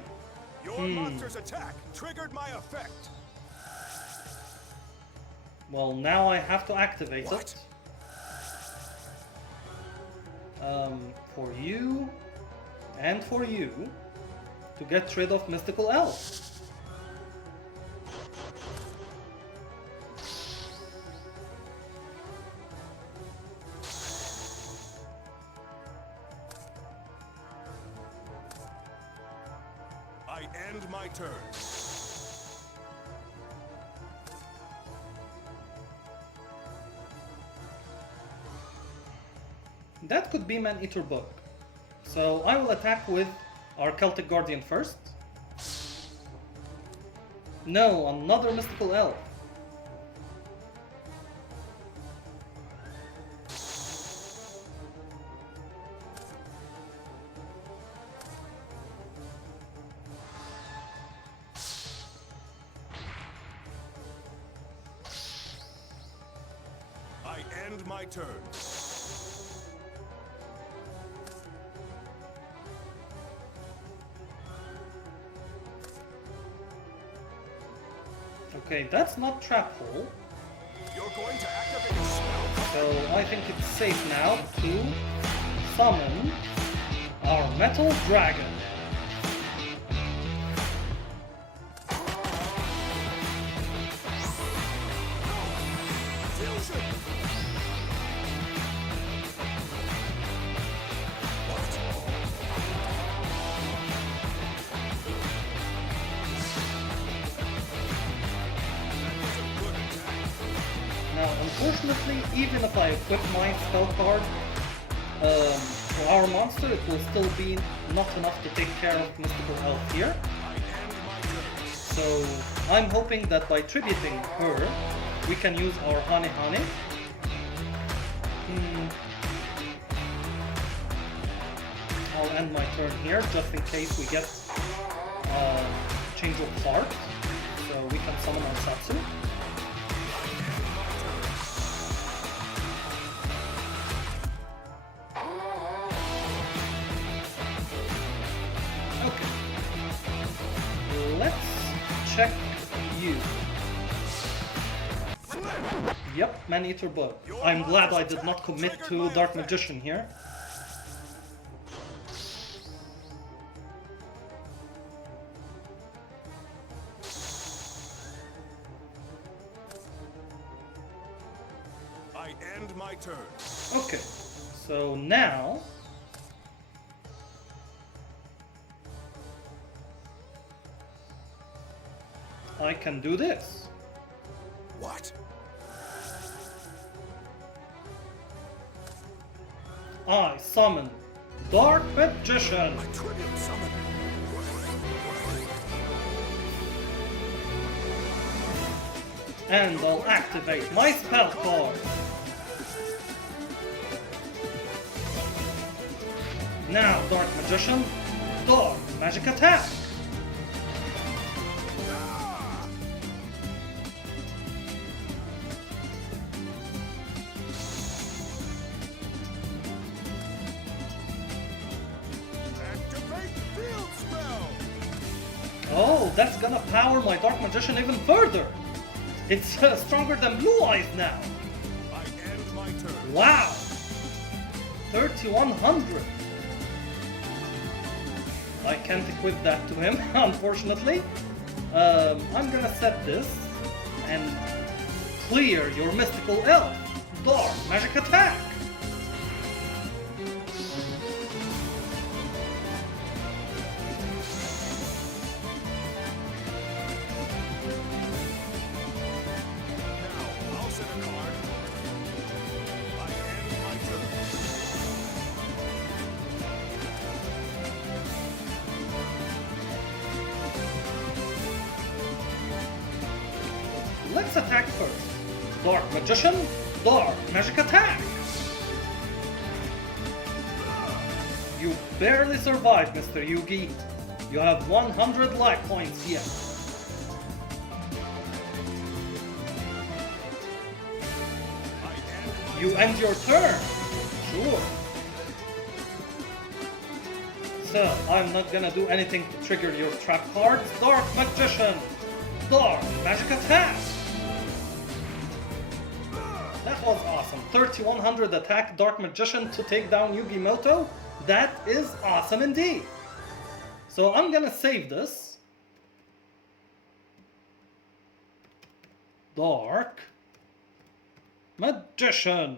Your monster's attack triggered my effect. Well, now I have to activate What? it. For you and for you to get rid of Mystical Elf. I end my turn. That could be Man-Eater Bug. So I will attack with our Celtic Guardian first. No, another Mystical Elf. I end my turn. Okay, that's not Trap Hole. You're going to activate a spell. So I think it's safe now to summon our Metal Dragon. Fusion. Now, unfortunately, even if I equip my spell card for our monster, it will still be not enough to take care of Mystical Elf here. I end my turn. So I'm hoping that by tributing her, we can use our Hane Hane. I'll end my turn here just in case we get change of heart. So we can summon our Satsu. Okay. Let's check you. Yep, Man-Eater Bug. I'm glad I did not commit to Dark Magician here. I end my turn. Okay, so now I can do this. What? I summon Dark Magician. I tribute summon. And I'll activate my spell card. Now, Dark Magician, Dark Magic Attack. Activate field spell. Oh, that's gonna power my Dark Magician even further. It's stronger than Blue Eyes now. I end my turn. Wow! 3100. I can't equip that to him, unfortunately. I'm gonna set this and clear your Mystical Elf. Dark Magic Attack. Now, I'll set a card. I end my turn. Let's attack first. Dark Magician, Dark Magic Attack. You barely survived, Mr. Yugi. You have 100 life points yet. You end your turn. Sure. So, I'm not gonna do anything to trigger your trap cards. Dark Magician! Dark Magic Attack! That was awesome. 3100 attack Dark Magician to take down Yugimoto. That is awesome indeed. So I'm gonna save this. Dark Magician.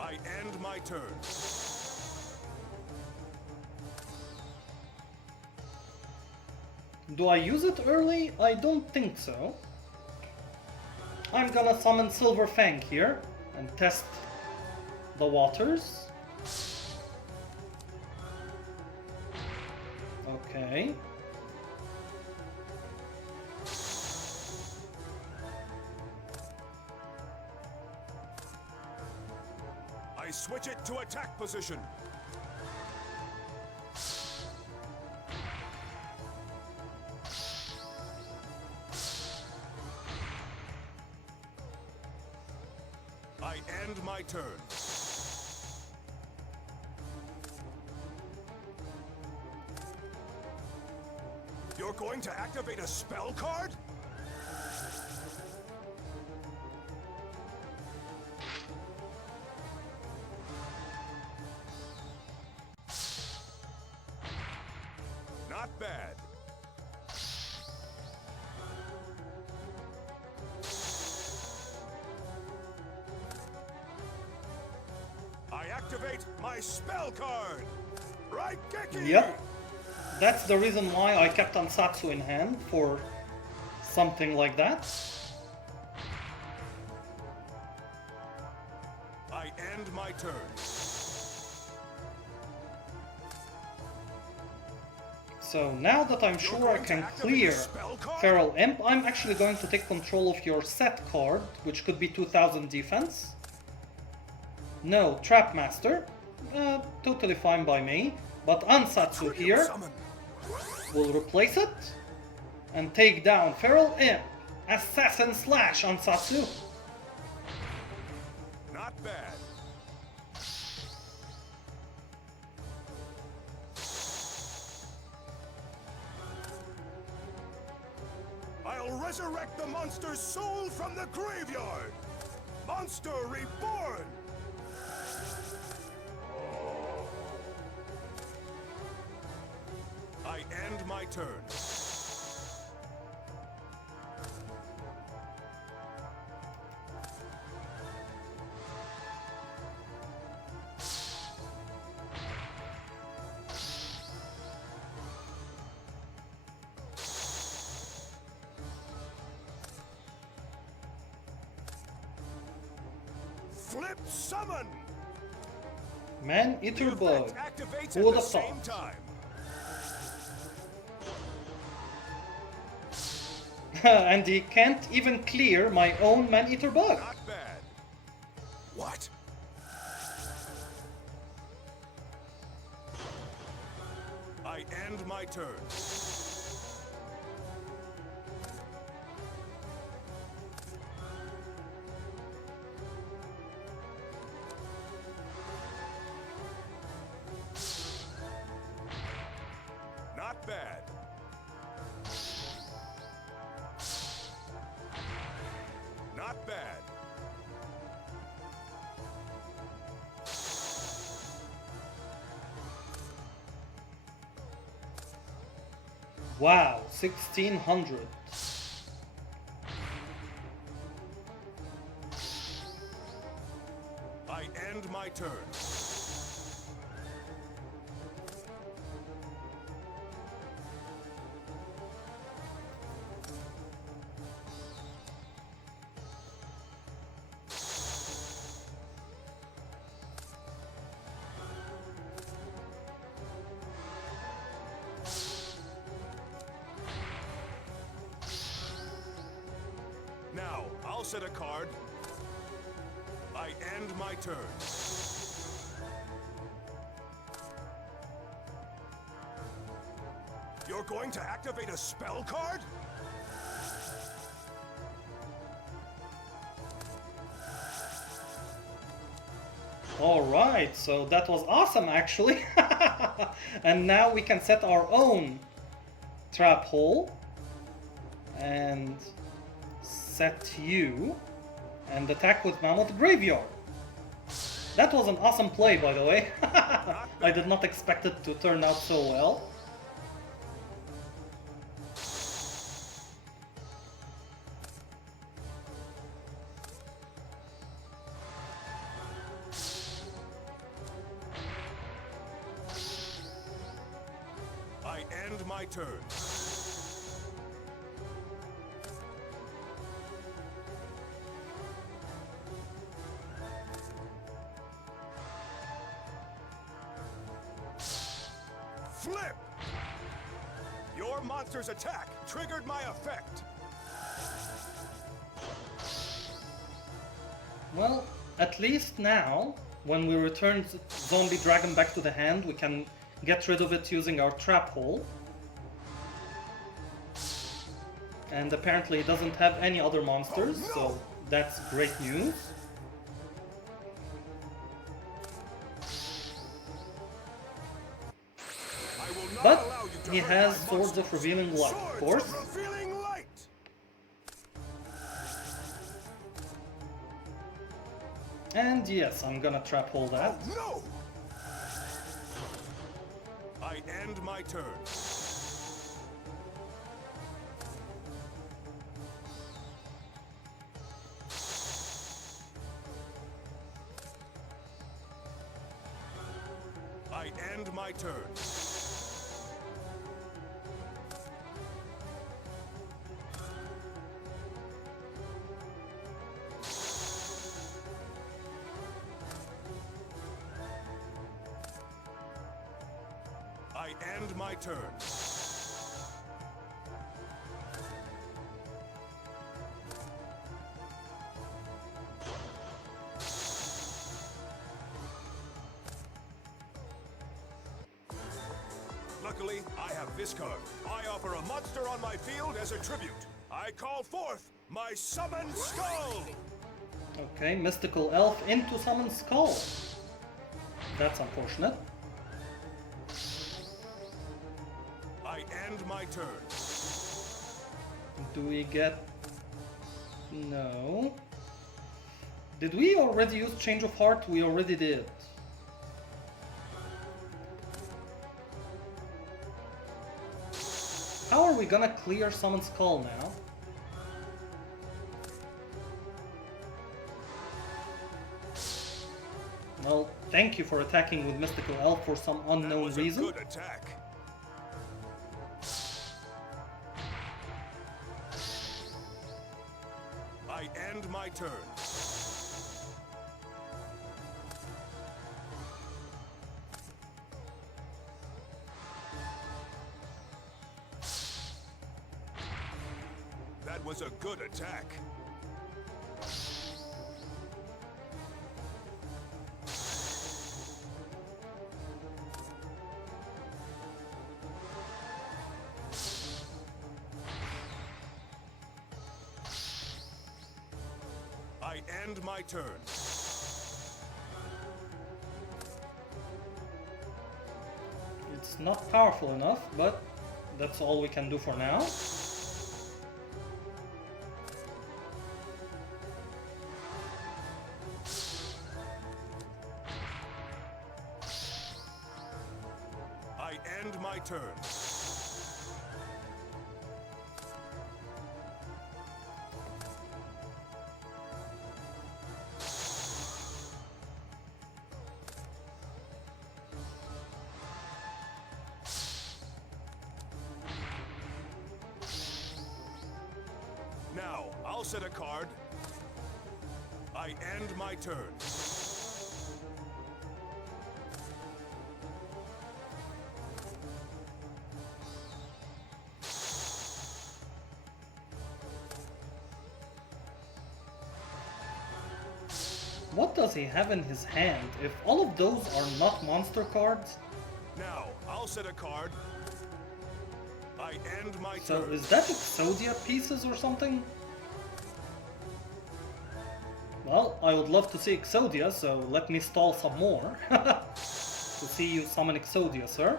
I end my turn. Do I use it early? I don't think so. I'm gonna summon Silver Fang here and test the waters. Okay. I switch it to attack position. I end my turn. You're going to activate a spell card? Not bad. I activate my spell card. Right, Geki? Yep. That's the reason why I kept Ansatsu in hand for something like that. I end my turn. So now that I'm sure I can clear Feral Imp, I'm actually going to take control of your set card, which could be 2000 defense. No, Trap Master. Totally fine by me. But Ansatsu here will replace it and take down Feral Imp. Assassin Slash Ansatsu. Not bad. I'll resurrect the monster's soul from the graveyard. Monster reborn. I end my turn. Flip summon. Man-Eater Bug. Activates Who at would the have same thought? time. And he can't even clear my own Man-Eater Bug. Not bad. What? I end my turn. Not bad. Not bad. Wow, 1600. I end my turn. Now, I'll set a card. I end my turn. You're going to activate a spell card? Alright, so that was awesome actually. And now we can set our own trap hole and set you and attack with Mammoth Graveyard. That was an awesome play, by the way. I did not expect it to turn out so well. I end my turn. Flip! Your monster's attack triggered my effect. Well, at least now, when we return Zombie Dragon back to the hand, we can get rid of it using our trap hole. And apparently it doesn't have any other monsters, so that's great news. But he has Swords of Revealing Light, of course. And yes, I'm gonna trap hole that. Oh, no! I end my turn. I end my turn. I end my turn. Luckily, I have this card. I offer a monster on my field as a tribute. I call forth my Summon Skull! Okay, Mystical Elf into Summon Skull. That's unfortunate. I end my turn. Do we get... No. Did we already use Change of Heart? We already did. How are we gonna clear Summon Skull now? Well, thank you for attacking with Mystical Elf for some unknown reason. Good attack. I end my turn. That was a good attack. I end my turn. It's not powerful enough, but that's all we can do for now. I end my turn. Now, I'll set a card. I end my turn. What does he have in his hand? If all of those are not monster cards, Now, I'll set a card. I end my so turn. is that Exodia pieces or something? Well, I would love to see Exodia, so let me stall some more to see you summon Exodia, sir.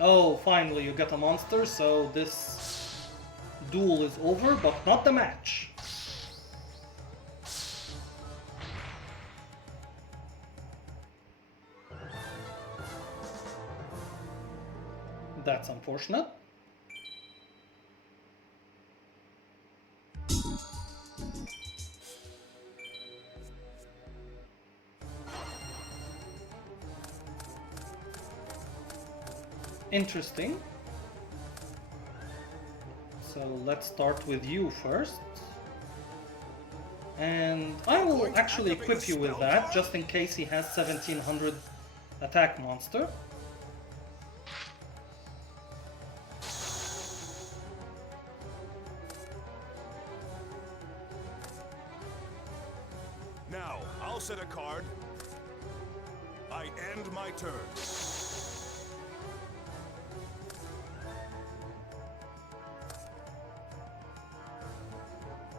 Oh, finally you get a monster, so this duel is over, but not the match. That's unfortunate. Interesting. So let's start with you first. And I will actually equip you with that, just in case he has 1700 attack monster. Now, I'll set a card. I end my turn.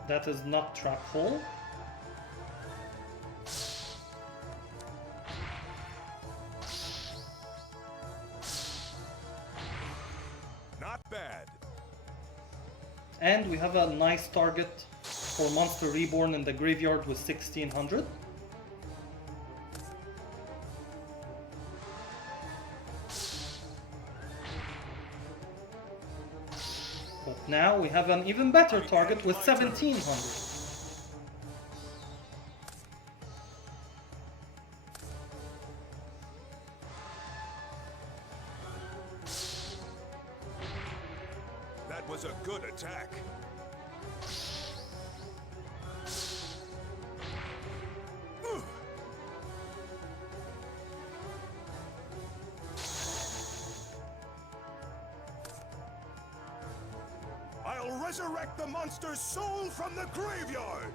That is not trap hole. Not bad. And we have a nice target for Monster Reborn in the graveyard with 1600. But now we have an even better target with 1700. That was a good attack. I'll resurrect the monster's soul from the graveyard!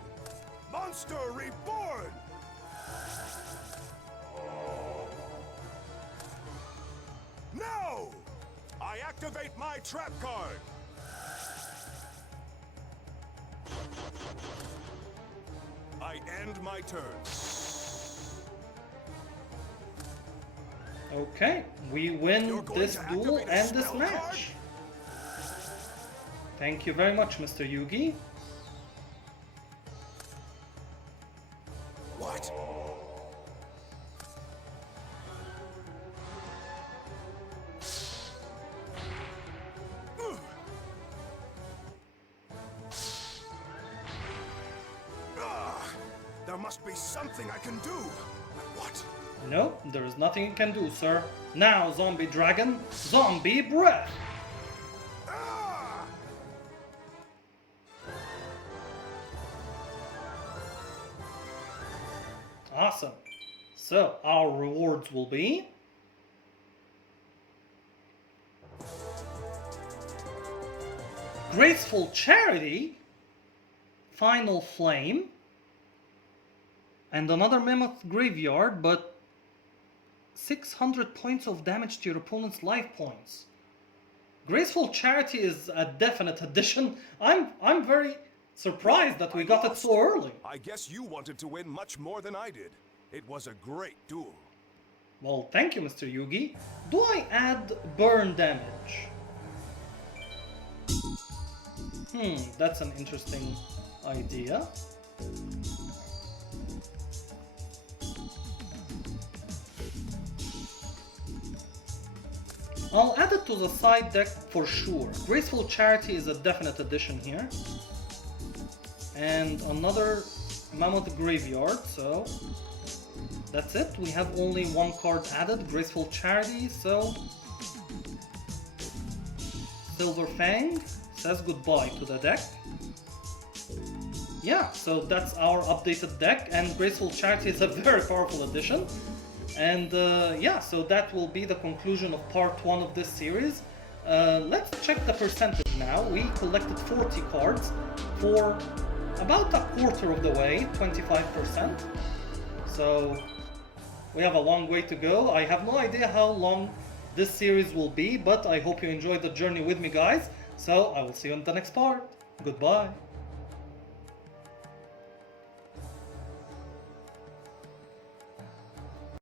Monster reborn! No! I activate my trap card! I end my turn. Okay, we win You're going this to duel activate a and this spell match. card? Thank you very much, Mr. Yugi. What? There must be something I can do. What? No, there is nothing you can do, sir. Now, Zombie Dragon, Zombie Breath! Ah! Awesome. So, our rewards will be... Graceful Charity, Final Flame, and another Mammoth Graveyard, but 600 points of damage to your opponent's life points. Graceful Charity is a definite addition. I'm very surprised that we got it so early. I guess you wanted to win much more than I did. It was a great duel. Well, thank you, Mr. Yugi. Do I add burn damage? That's an interesting idea. I'll add it to the side deck for sure. Graceful Charity is a definite addition here. And another Mammoth Graveyard, so that's it. We have only one card added, Graceful Charity, so Silver Fang says goodbye to the deck. Yeah, so that's our updated deck, and Graceful Charity is a very powerful addition. And yeah, so that will be the conclusion of part 1 of this series. Let's check the percentage now. We collected 40 cards for about a quarter of the way, 25%. So we have a long way to go. I have no idea how long this series will be, but I hope you enjoyed the journey with me, guys. So I will see you in the next part. Goodbye.